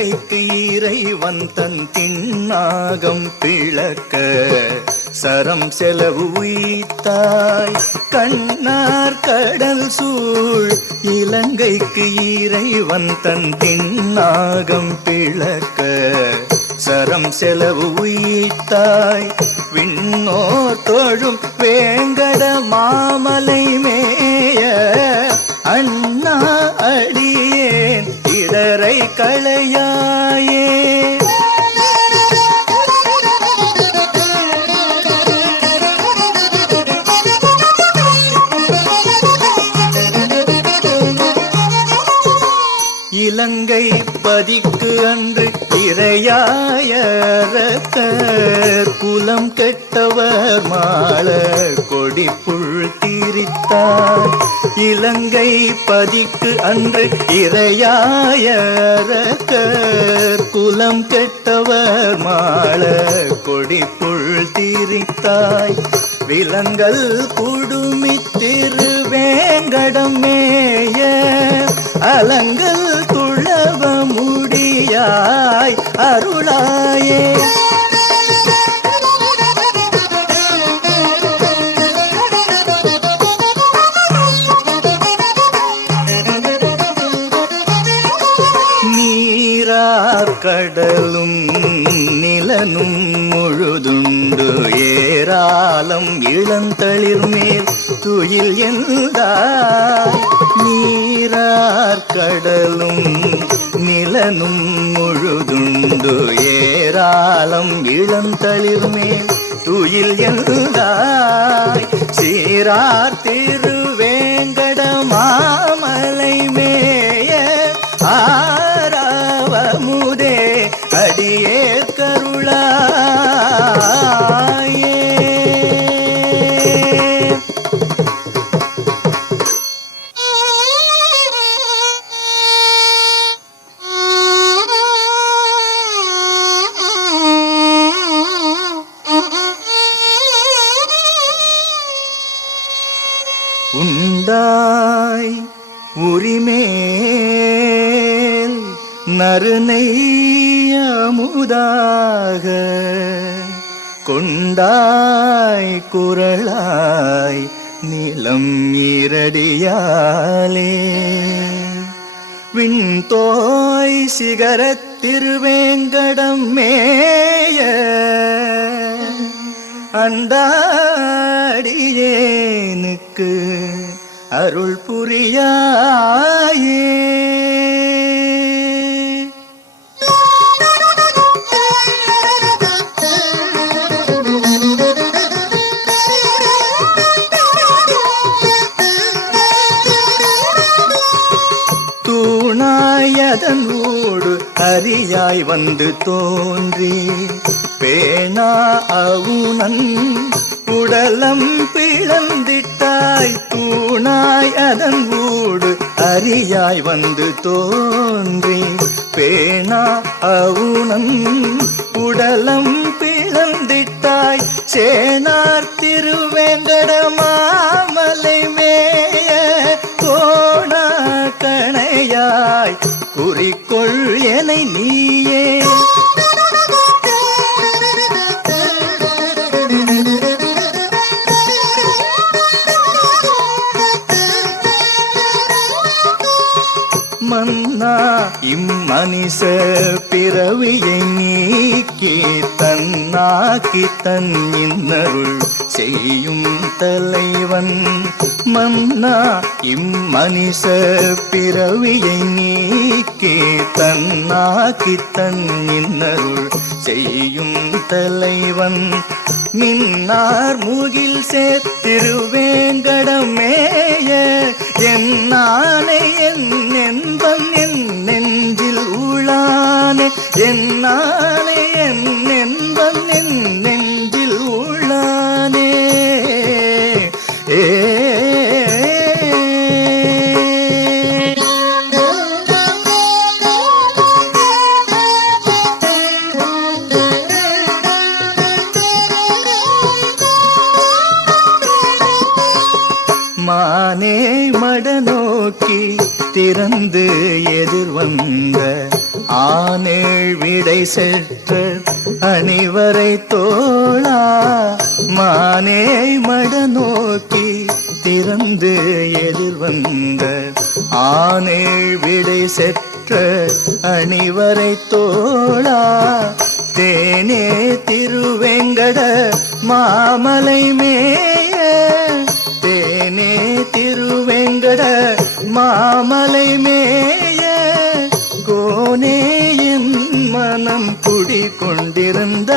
இலங்கைக்கு இறைவன் தன் திண்ணாகம் பிளக்க சரம் செலவு உய்த்தாய் கண்ணார் கடல் சூழ் இலங்கைக்கு இறைவன் தன் திண்ணாகம் பிளக்க சரம் செலவு உய்த்தாய் விண்ணோர் தொழும் வேங்கட மாமலை மேய அண்ணா அடியேன் இடரை களையாயே. இலங்கை பதிக்கு அன்று இறையாயரக்க குலம் கெட்டவர் மாள கொடி புல் தீரித்தார். இலங்கை பதிக்கு அன்று இறையாயரக்க குலம் கெட்டவர் மாள கொடி புல் தீரித்தாய். விலங்கல் குடுமி திருவேங்கடம் மேய அலங்கல் துளவ முடியாய் அருளாயே. நீரார் கடலும் நிலனும் முழுதுண்டு ஏராளம் இளந்தளிர் மேல் துயில் எந்தாய். நீரார் கடலும் நிலனும் முழுதுண்டு ஏராளம் இளந்தளிர் மேல் துயில் எந்தாய். சீரார் திருவேங்கட மாமலை மேய ஆராவமுதே அடியே கருளாயே. உண்டாய் உரிமேல் நறுநெய் அமுதாக கொண்டாய் குரலாய் நிலம் இரடியாலே. விண்தோய் சிகரத் திருவேங்கடம் மேய அண்டாடியேனுக்கு அருள் புரியாயே. தூணாயதன் ஊடு அரியாய் வந்து தோன்றி பேனா அவுணன் உடலம் பிளந்திட்டாய். தூணாய் அதன் ஊடு அரியாய் வந்து தோன்றி பேனா அவுணன் உடலம் பிளந்திட்டாய். சேனார் திருவேங்கட மாமலை மேய கோணா கணையாய் குறிக்கொள் எனை நீயே. மன்னா இம்மனிச பிறவியை நீக்கி தன்னாக்கி தன் இன்னருள் செய்யும் தலைவன். மன்னா இம்மனிச பிறவியை நீக்கி தன்னாக்கி தன் இன்னருள் செய்யும் தலைவன். மின்னார் முகில் சேர்த்திருவேங்கடம் மேய என்னானே என் என்பன் என் நெஞ்சில் உளானே. என்னானே என் என்பன் என் நெஞ்சில் உளானே. மானே மட நோக்கி திறந்து எதிர் வந்த ஆனேழ் விடை செற்ற அணிவரை தோளா மானே மட நோக்கி திறந்து எதிர்வந்த ஆனேழ் விடை செற்ற அணிவரை தோளா தேனே திருவேங்கட மாமலை மேய தேனே திருவேங்கட மாமலை மேய கோனே என் மனம் குடிகொண்டிருந்தாயே.